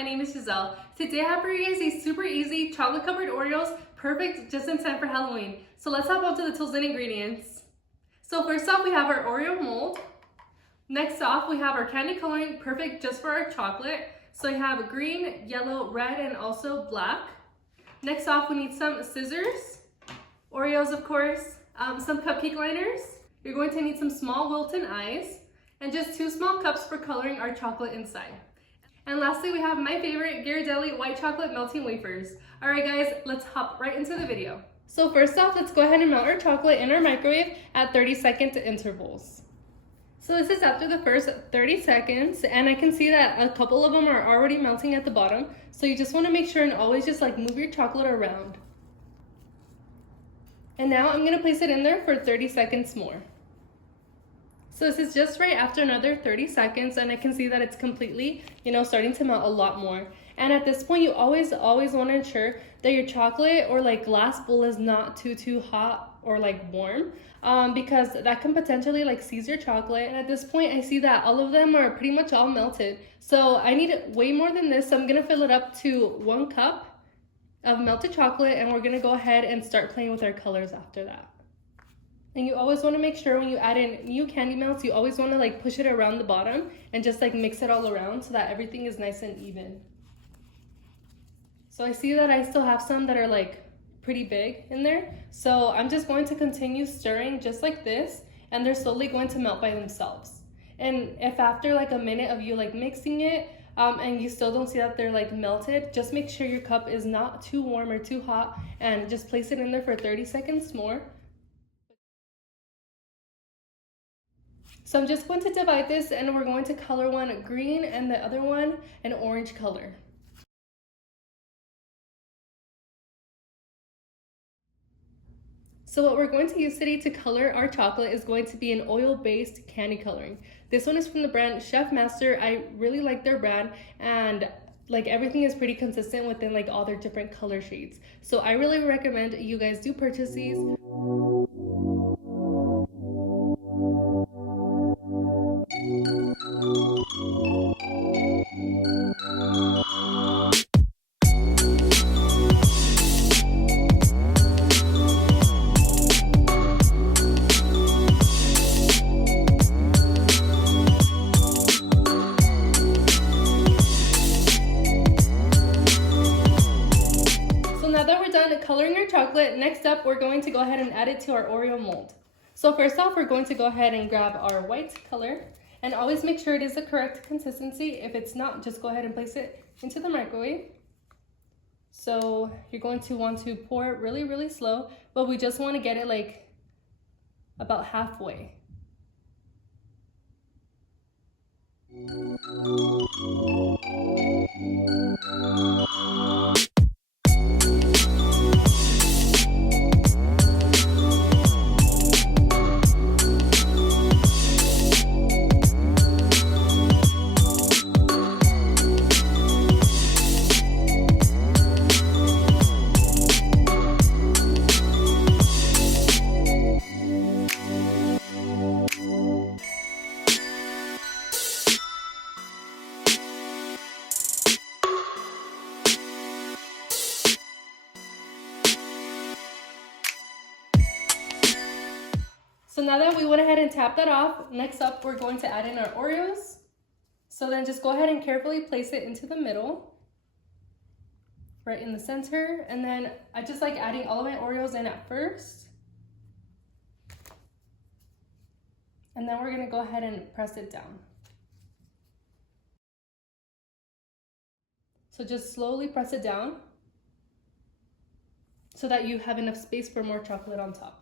my name is Giselle. Today I have for you guys these super easy chocolate covered Oreos, perfect just in time for Halloween. So let's hop on to the tools and ingredients. So first off, we have our Oreo mold. Next off, we have our candy coloring, perfect just for our chocolate. So I have green, yellow, red, and also black. Next off, we need some scissors, Oreos of course, some cupcake liners. You're going to need some small Wilton eyes, and just 2 small cups for coloring our chocolate inside. And lastly, we have my favorite Ghirardelli white chocolate melting wafers. All right guys, let's hop right into the video. So first off, let's go ahead and melt our chocolate in our microwave at 30-second intervals. So this is after the first 30 seconds, and I can see that a couple of them are already melting at the bottom. So you just want to make sure and always just like move your chocolate around. And now I'm gonna place it in there for 30 seconds more. So this is just right after another 30 seconds, and I can see that it's completely, starting to melt a lot more. And at this point, you always want to ensure that your chocolate or like glass bowl is not too hot or like warm, because that can potentially like seize your chocolate. And at this point, I see that all of them are pretty much all melted. So I need way more than this. So I'm gonna fill it up to 1 cup of melted chocolate, and we're gonna go ahead and start playing with our colors after that. And you always want to make sure when you add in new candy melts, you always want to like push it around the bottom and just like mix it all around so that everything is nice and even. So I see that I still have some that are like pretty big in there. So I'm just going to continue stirring just like this, and they're slowly going to melt by themselves. And if after like a minute of you like mixing it, and you still don't see that they're like melted, just make sure your cup is not too warm or too hot, and just place it in there for 30 seconds more. So I'm just going to divide this, and we're going to color one green and the other one an orange color. So what we're going to use today to color our chocolate is going to be an oil-based candy coloring. This one is from the brand Chef Master. I really like their brand, and like everything is pretty consistent within like all their different color shades. So I really recommend you guys do purchase these. Coloring our chocolate, next up we're going to go ahead and add it to our Oreo mold. So first off, we're going to go ahead and grab our white color, and always make sure it is the correct consistency. If it's not, just go ahead and place it into the microwave. So you're going to want to pour it really slow, but we just want to get it like about halfway. So now that we went ahead and tapped that off, next up we're going to add in our Oreos. So then just go ahead and carefully place it into the middle, right in the center. And then I just like adding all of my Oreos in at first. And then we're gonna go ahead and press it down. So just slowly press it down so that you have enough space for more chocolate on top.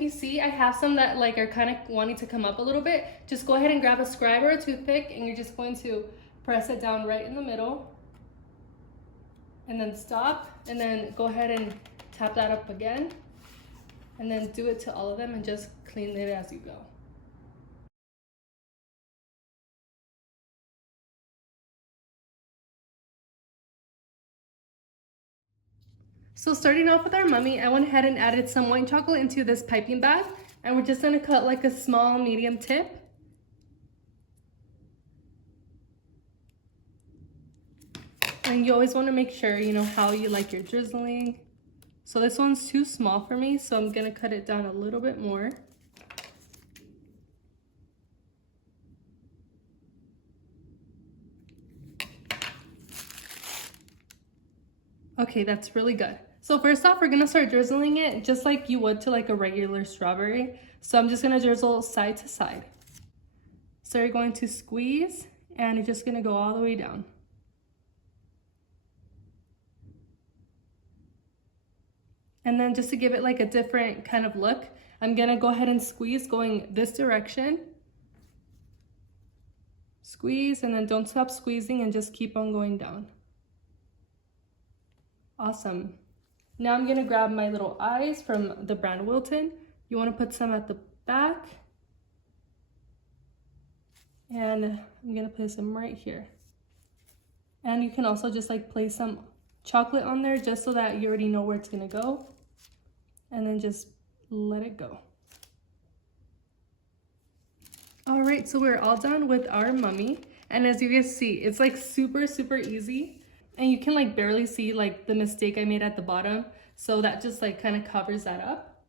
if you see, I have some that like are kind of wanting to come up a little bit. Just go ahead and grab a scribe or a toothpick, and you're just going to press it down right in the middle. And then stop, and then go ahead and tap that up again. And then do it to all of them and just clean it as you go. So starting off with our mummy, I went ahead and added some white chocolate into this piping bag, and we're just gonna cut like a small medium tip. And you always wanna make sure you know how you like your drizzling. So this one's too small for me, so I'm gonna cut it down a little bit more. Okay, that's really good. So first off, we're gonna start drizzling it just like you would to like a regular strawberry. So I'm just gonna drizzle side to side. So you're going to squeeze, and you're just gonna go all the way down. And then just to give it like a different kind of look, I'm gonna go ahead and squeeze going this direction. Squeeze, and then don't stop squeezing and just keep on going down. Awesome. Now I'm gonna grab my little eyes from the brand Wilton. You wanna put some at the back. And I'm gonna place them right here. And you can also just like place some chocolate on there just so that you already know where it's gonna go. And then just let it go. All right, so we're all done with our mummy. And as you guys see, it's like super, super easy. And you can like barely see like the mistake I made at the bottom. So that just like kind of covers that up.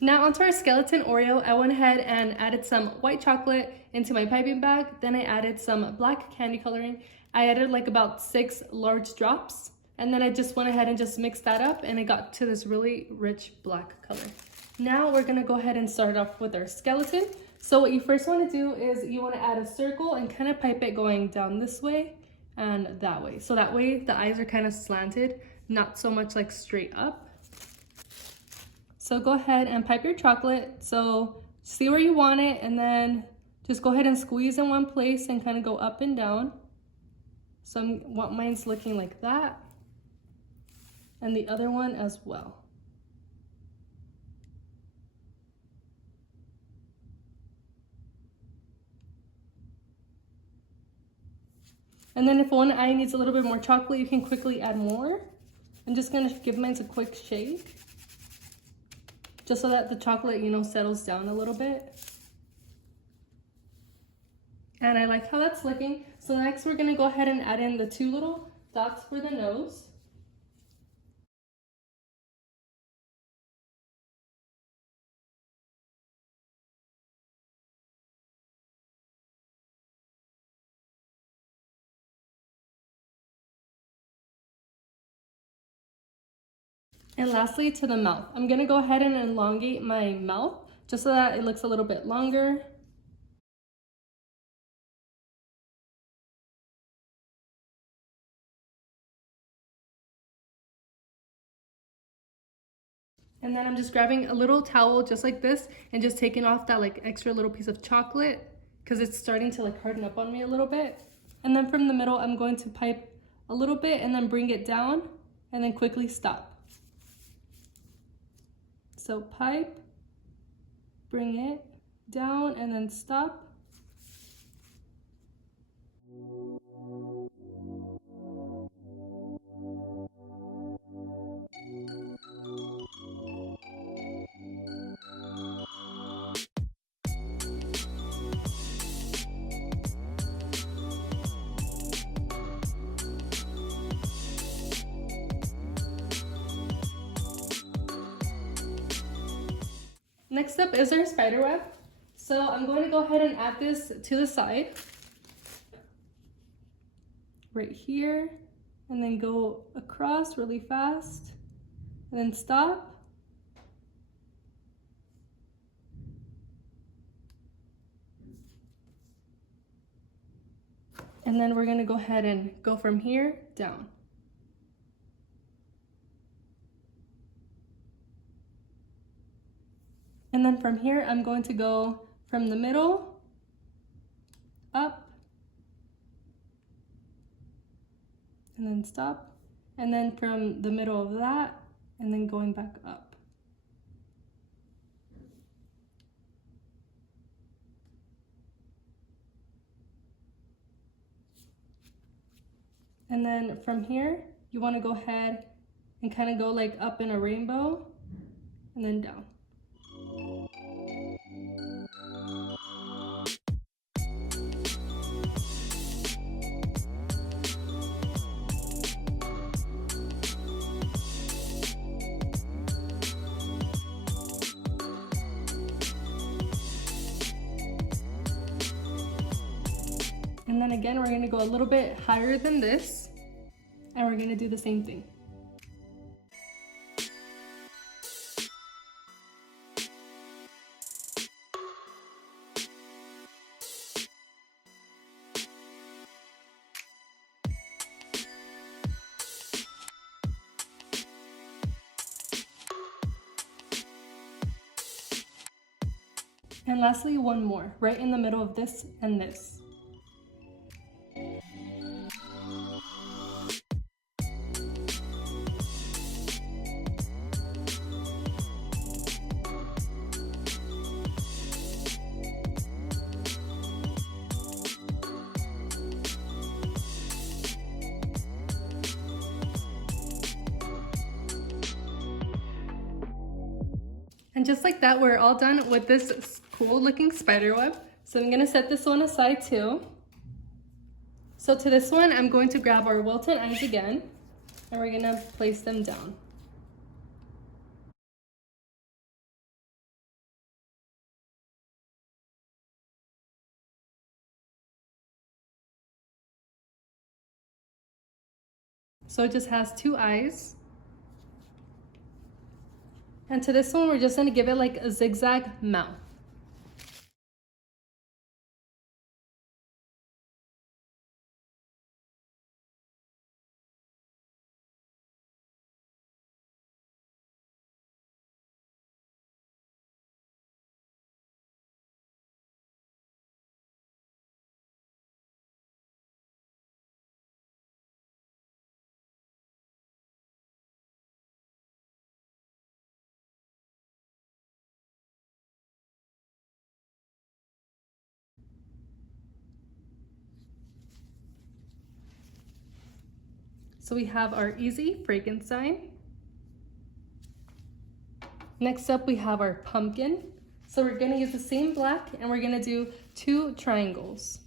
Now onto our skeleton Oreo, I went ahead and added some white chocolate into my piping bag. Then I added some black candy coloring. I added like about 6 large drops. And then I just went ahead and just mixed that up, and it got to this really rich black color. Now we're gonna go ahead and start off with our skeleton. So what you first wanna do is you wanna add a circle and kind of pipe it going down this way and that way. So that way the eyes are kind of slanted, not so much like straight up. So go ahead and pipe your chocolate. So see where you want it, and then just go ahead and squeeze in one place and kind of go up and down. So mine's looking like that, and the other one as well. And then if one eye needs a little bit more chocolate, you can quickly add more. I'm just gonna give mine a quick shake, just so that the chocolate, you know, settles down a little bit. And I like how that's looking. So next we're gonna go ahead and add in the 2 little dots for the nose. And lastly, to the mouth. I'm gonna go ahead and elongate my mouth just so that it looks a little bit longer. And then I'm just grabbing a little towel just like this and just taking off that like extra little piece of chocolate because it's starting to like harden up on me a little bit. And then from the middle, I'm going to pipe a little bit and then bring it down and then quickly stop. So pipe, bring it down, and then stop. Next up is our spiderweb. So I'm going to go ahead and add this to the side. Right here. And then go across really fast. And then stop. And then we're going to go ahead and go from here down. And then from here, I'm going to go from the middle, up, and then stop. And then from the middle of that, and then going back up. And then from here, you want to go ahead and kind of go like up in a rainbow and then down. And then again, we're going to go a little bit higher than this, and we're going to do the same thing. And lastly, one more, right in the middle of this and this. And just like that, we're all done with this cool looking spider web. So I'm gonna set this one aside too. So to this one, I'm going to grab our Wilton eyes again, and we're gonna place them down. So it just has two eyes. And to this one, we're just gonna give it like a zigzag mouth. So we have our easy Frankenstein. Next up, we have our pumpkin. So we're gonna use the same black, and we're gonna do 2 triangles.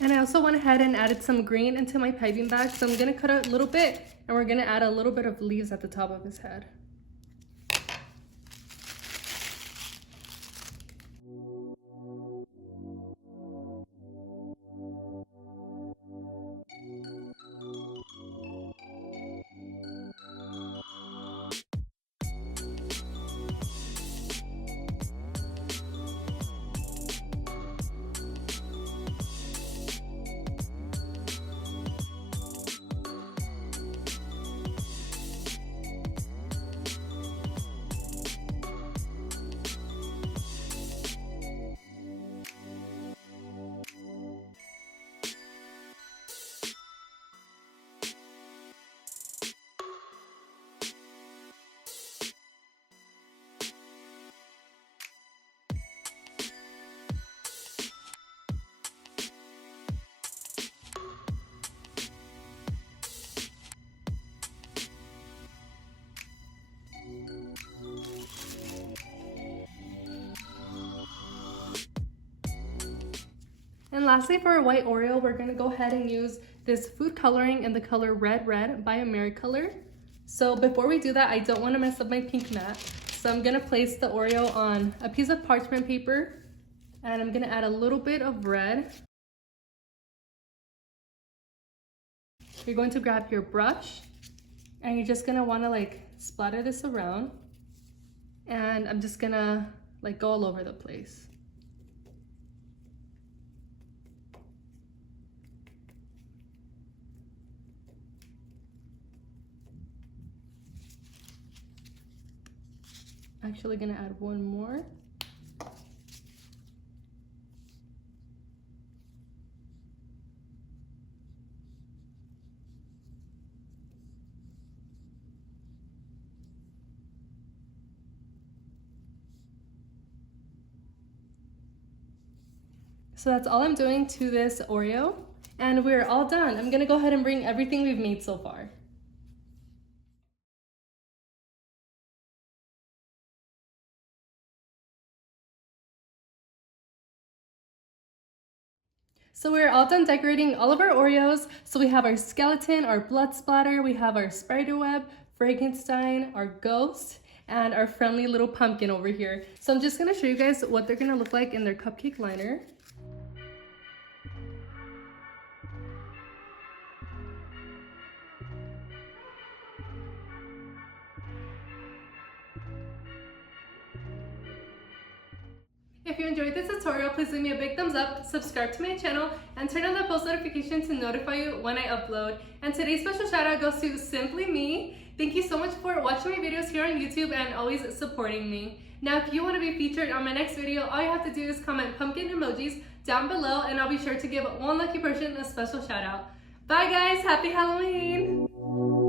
And I also went ahead and added some green into my piping bag. So I'm gonna cut a little bit, and we're gonna add a little bit of leaves at the top of his head. And lastly, for our white Oreo, we're gonna go ahead and use this food coloring in the color Red Red by AmeriColor. So before we do that, I don't wanna mess up my pink mat. So I'm gonna place the Oreo on a piece of parchment paper, and I'm gonna add a little bit of red. You're going to grab your brush, and you're just gonna wanna like splatter this around. And I'm just gonna like go all over the place. Actually gonna add one more. So that's all I'm doing to this Oreo, and we're all done. I'm gonna go ahead and bring everything we've made so far. So we're all done decorating all of our Oreos. So we have our skeleton, our blood splatter, we have our Spiderweb, Frankenstein, our ghost, and our friendly little pumpkin over here. So I'm just gonna show you guys what they're gonna look like in their cupcake liner. If you enjoyed this tutorial, please leave me a big thumbs up, subscribe to my channel, and turn on the post notification to notify you when I upload. And today's special shout out goes to Simply Me. Thank you so much for watching my videos here on YouTube and always supporting me. Now, if you want to be featured on my next video, all you have to do is comment pumpkin emojis down below, and I'll be sure to give one lucky person a special shout out. Bye guys, happy Halloween!